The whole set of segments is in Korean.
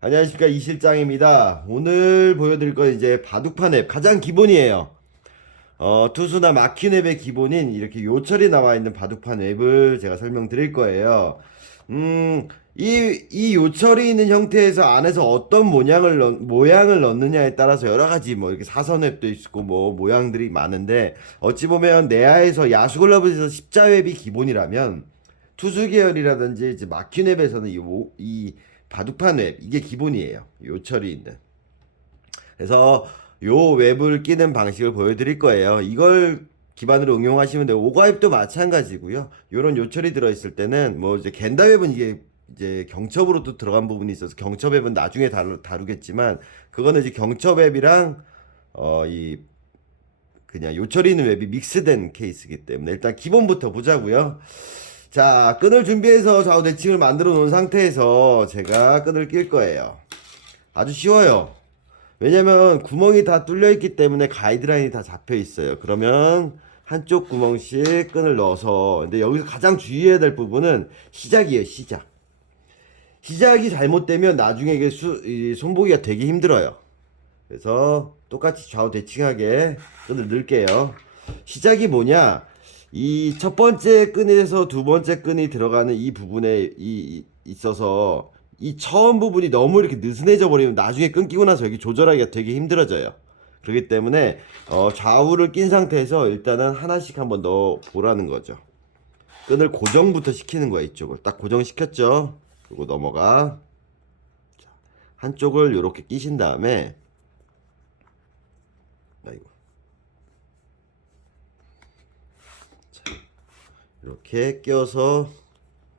안녕하십니까, 이 실장입니다. 오늘 보여드릴 건 이제 바둑판 앱 가장 기본이에요. 투수나 마킹 앱의 기본인 이렇게 요철이 나와 있는 바둑판 앱을 제가 설명드릴 거예요. 이 요철이 있는 형태에서 안에서 어떤 모양을 넣느냐에 따라서 여러 가지 뭐 이렇게 사선 앱도 있고 뭐 모양들이 많은데, 어찌 보면 내야에서 야수글러브에서 십자웹이 기본이라면 투수 계열이라든지 이제 마킹 앱에서는 이 바둑판 웹 이게 기본이에요. 요철이 있는. 그래서 요 웹을 끼는 방식을 보여드릴 거예요. 이걸 기반으로 응용하시면 되고, 오가웹도 마찬가지고요. 요런 요철이 들어있을 때는 뭐 이제 겐다웹은 이게 이제 경첩으로 또 들어간 부분이 있어서 경첩웹은 나중에 다루겠지만, 그거는 이제 경첩웹이랑 이 그냥 요철이 있는 웹이 믹스된 케이스이기 때문에 일단 기본부터 보자고요. 자, 끈을 준비해서 좌우 대칭을 만들어 놓은 상태에서 제가 끈을 낄 거예요. 아주 쉬워요. 왜냐면 구멍이 다 뚫려 있기 때문에 가이드라인이 다 잡혀 있어요. 그러면 한쪽 구멍씩 끈을 넣어서, 근데 여기서 가장 주의해야 될 부분은 시작이에요. 시작이 잘못되면 나중에 이게 이 손보기가 되게 힘들어요. 그래서 똑같이 좌우 대칭하게 끈을 넣을게요. 시작이 뭐냐? 이 첫 번째 끈에서 두 번째 끈이 들어가는 이 부분에 있어서 이 처음 부분이 너무 이렇게 느슨해져 버리면 나중에 끊기고 나서 여기 조절하기가 되게 힘들어져요. 그렇기 때문에 좌우를 낀 상태에서 일단은 하나씩 한번 넣어 보라는 거죠. 끈을 고정부터 시키는 거야. 이쪽을 딱 고정시켰죠. 그리고 넘어가. 자, 한쪽을 이렇게 끼신 다음에, 아이고, 이렇게 껴서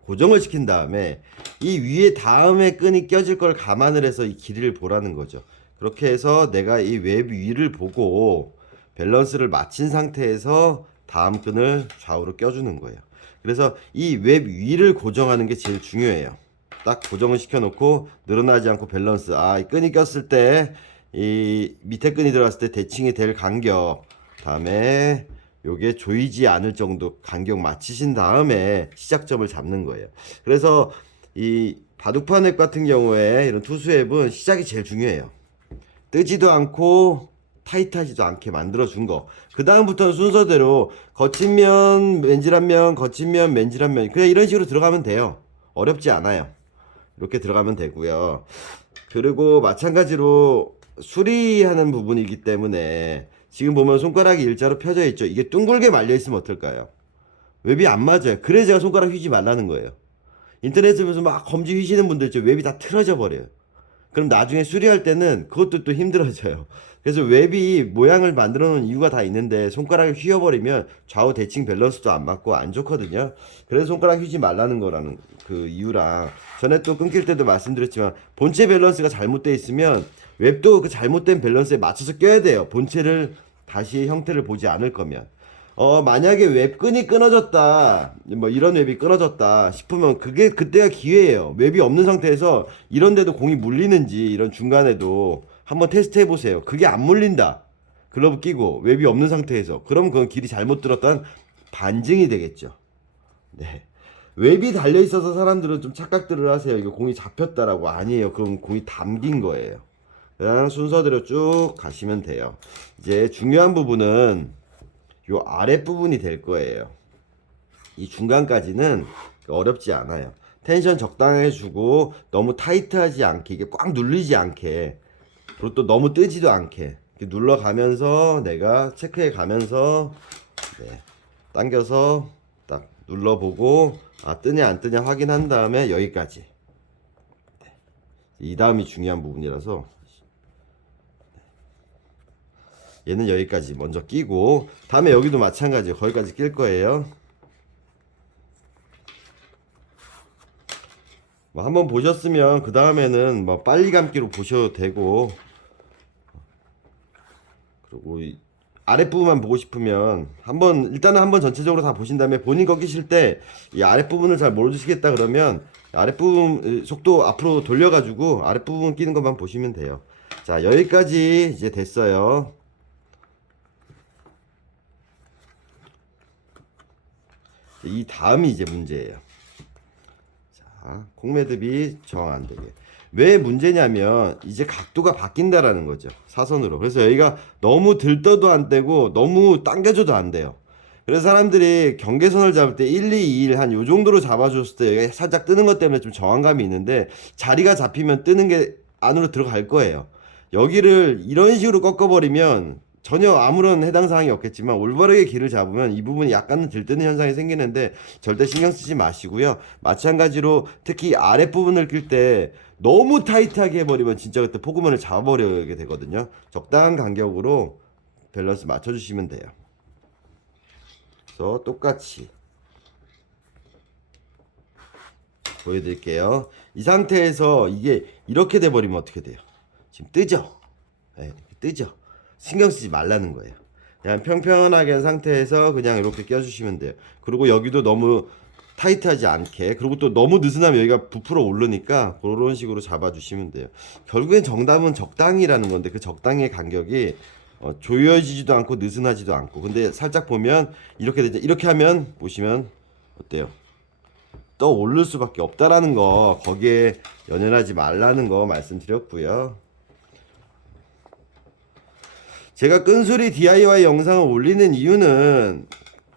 고정을 시킨 다음에 이 위에 다음에 끈이 껴질 걸 감안을 해서 이 길이를 보라는 거죠. 그렇게 해서 내가 이 웹 위를 보고 밸런스를 맞춘 상태에서 다음 끈을 좌우로 껴주는 거예요. 그래서 이 웹 위를 고정하는 게 제일 중요해요. 딱 고정을 시켜놓고 늘어나지 않고 밸런스, 이 끈이 꼈을 때 이 밑에 끈이 들어갔을 때 대칭이 될 간격, 다음에 요게 조이지 않을 정도 간격 맞추신 다음에 시작점을 잡는 거예요. 그래서 이 바둑판 앱 같은 경우에 이런 투수 앱은 시작이 제일 중요해요. 뜨지도 않고 타이트하지도 않게 만들어 준 거. 그 다음부터는 순서대로 거친 면, 맨질한 면, 거친 면, 맨질한 면, 그냥 이런 식으로 들어가면 돼요. 어렵지 않아요. 이렇게 들어가면 되고요. 그리고 마찬가지로 수리하는 부분이기 때문에 지금 보면 손가락이 일자로 펴져 있죠. 이게 둥글게 말려 있으면 어떨까요? 웹이 안 맞아요. 그래서 제가 손가락 휘지 말라는 거예요. 인터넷에 보면서 막 검지 휘시는 분들 있죠. 웹이 다 틀어져 버려요. 그럼 나중에 수리할 때는 그것도 또 힘들어져요. 그래서 웹이 모양을 만들어 놓은 이유가 다 있는데, 손가락을 휘어버리면 좌우 대칭 밸런스도 안 맞고 안 좋거든요. 그래서 손가락 휘지 말라는 거라는 그 이유랑, 전에 또 끊길 때도 말씀드렸지만 본체 밸런스가 잘못되어 있으면 웹도 그 잘못된 밸런스에 맞춰서 껴야 돼요. 본체를 다시 형태를 보지 않을 거면. 만약에 웹끈이 끊어졌다, 뭐 이런 웹이 끊어졌다 싶으면 그게 그때가 기회예요. 웹이 없는 상태에서 이런데도 공이 물리는지 이런 중간에도 한번 테스트 해보세요. 그게 안 물린다, 글러브 끼고 웹이 없는 상태에서, 그럼 그건 길이 잘못 들었다는 반증이 되겠죠. 네. 웹이 달려 있어서 사람들은 좀 착각들을 하세요. 이거 공이 잡혔다라고. 아니에요. 그럼 공이 담긴 거예요. 그냥 순서대로 쭉 가시면 돼요. 이제 중요한 부분은 요 아랫부분이 될 거예요. 이 중간까지는 어렵지 않아요. 텐션 적당히 주고 너무 타이트하지 않게, 이게 꽉 눌리지 않게, 그리고 또 너무 뜨지도 않게 이렇게 눌러가면서 내가 체크해 가면서, 네, 당겨서 딱 눌러보고 뜨냐 안 뜨냐 확인한 다음에 여기까지. 이 다음이 중요한 부분이라서 얘는 여기까지 먼저 끼고, 다음에 여기도 마찬가지 거기까지 낄 거예요. 뭐 한번 보셨으면 그 다음에는 뭐 빨리 감기로 보셔도 되고, 그리고 이 아랫부분만 보고 싶으면 한번, 일단은 한번 전체적으로 다 보신 다음에 본인 거 끼실 때 이 아랫부분을 잘 모르시겠다 그러면 아랫부분 속도 앞으로 돌려가지고 아랫부분 끼는 것만 보시면 돼요. 자, 여기까지 이제 됐어요. 이 다음이 이제 문제예요. 자, 콩매듭이 정 안 되게. 왜 문제냐면 이제 각도가 바뀐다라는 거죠. 사선으로. 그래서 여기가 너무 들떠도 안 되고 너무 당겨줘도 안 돼요. 그래서 사람들이 경계선을 잡을 때 1, 2, 1 한 요 정도로 잡아줬을 때 여기 살짝 뜨는 것 때문에 좀 저항감이 있는데 자리가 잡히면 뜨는 게 안으로 들어갈 거예요. 여기를 이런 식으로 꺾어버리면 전혀 아무런 해당 사항이 없겠지만 올바르게 길을 잡으면 이 부분이 약간은 들뜨는 현상이 생기는데 절대 신경 쓰지 마시고요. 마찬가지로 특히 아랫부분을 끌 때 너무 타이트하게 해버리면 진짜 그때 포그먼을 잡아버리게 되거든요. 적당한 간격으로 밸런스 맞춰주시면 돼요. 그래서 똑같이 보여드릴게요. 이 상태에서 이게 이렇게 돼버리면 어떻게 돼요? 지금 뜨죠? 네, 뜨죠? 신경 쓰지 말라는 거예요. 그냥 평평하게 한 상태에서 그냥 이렇게 껴주시면 돼요. 그리고 여기도 너무 타이트하지 않게, 그리고 또 너무 느슨하면 여기가 부풀어 오르니까 그런 식으로 잡아주시면 돼요. 결국엔 정답은 적당히라는 건데 그 적당의 간격이 조여지지도 않고 느슨하지도 않고. 근데 살짝 보면 이렇게 되죠. 이렇게 하면 보시면 어때요? 떠 오를 수밖에 없다라는 거, 거기에 연연하지 말라는 거 말씀드렸고요. 제가 끈수리 DIY 영상을 올리는 이유는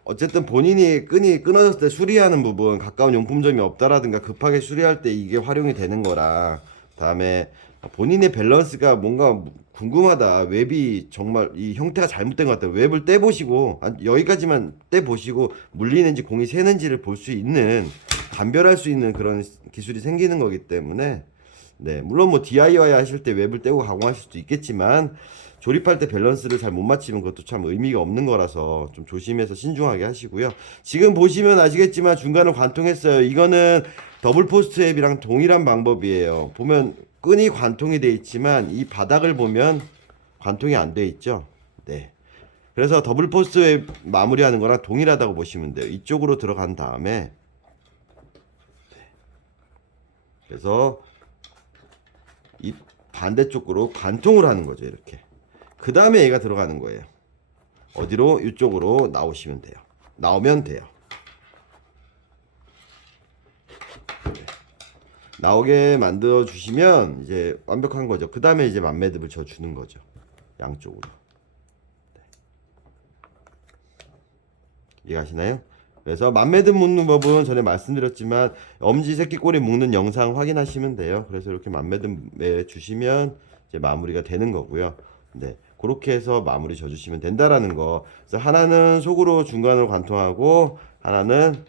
어쨌든 본인이 끈이 끊어졌을 때 수리하는 부분, 가까운 용품점이 없다라든가 급하게 수리할 때 이게 활용이 되는 거라, 다음에 본인의 밸런스가 뭔가 궁금하다, 웹이 정말 이 형태가 잘못된 것 같다, 웹을 떼보시고 여기까지만 떼보시고 물리는지 공이 새는지를 볼 수 있는, 감별할 수 있는 그런 기술이 생기는 거기 때문에, 네, 물론 뭐 DIY 하실 때 웹을 떼고 가공하실 수도 있겠지만 조립할 때 밸런스를 잘 못 맞추면 그것도 참 의미가 없는 거라서 좀 조심해서 신중하게 하시고요. 지금 보시면 아시겠지만 중간을 관통했어요. 이거는 더블 포스트 웹이랑 동일한 방법이에요. 보면 끈이 관통이 돼 있지만 이 바닥을 보면 관통이 안 돼 있죠. 네. 그래서 더블 포스트 웹 마무리하는 거랑 동일하다고 보시면 돼요. 이쪽으로 들어간 다음에, 그래서 이 반대쪽으로 관통을 하는 거죠. 이렇게. 그 다음에 얘가 들어가는 거예요. 어디로? 이쪽으로 나오시면 돼요. 나오면 돼요. 나오게 만들어 주시면 이제 완벽한 거죠. 그 다음에 이제 만매듭을 쳐 주는 거죠. 양쪽으로. 네. 이해가시나요? 그래서 만매듭 묶는 법은 전에 말씀드렸지만 엄지 새끼 꼬리 묶는 영상 확인하시면 돼요. 그래서 이렇게 만매듭 매 주시면 이제 마무리가 되는 거고요. 네. 그렇게 해서 마무리 져주시면 된다라는 거. 그래서 하나는 속으로 중간으로 관통하고 하나는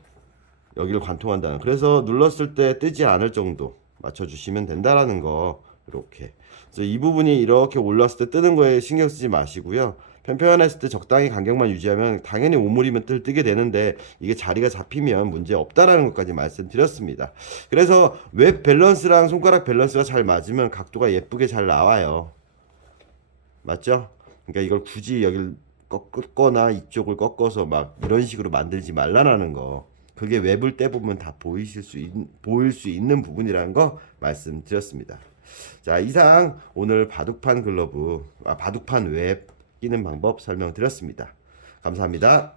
여기를 관통한다는. 그래서 눌렀을 때 뜨지 않을 정도 맞춰주시면 된다라는 거. 이렇게. 그래서 이 부분이 이렇게 올랐을 때 뜨는 거에 신경 쓰지 마시고요. 편편했을 때 적당히 간격만 유지하면 당연히 오므리면 뜨게 되는데 이게 자리가 잡히면 문제 없다라는 것까지 말씀드렸습니다. 그래서 웹 밸런스랑 손가락 밸런스가 잘 맞으면 각도가 예쁘게 잘 나와요. 맞죠? 그러니까 이걸 굳이 여길 꺾거나 이쪽을 꺾어서 막 이런 식으로 만들지 말라는 거. 그게 웹을 떼보면 다 보일 수 있는 부분이라는 거 말씀드렸습니다. 자, 이상 오늘 바둑판 글러브, 바둑판 웹 끼는 방법 설명드렸습니다. 감사합니다.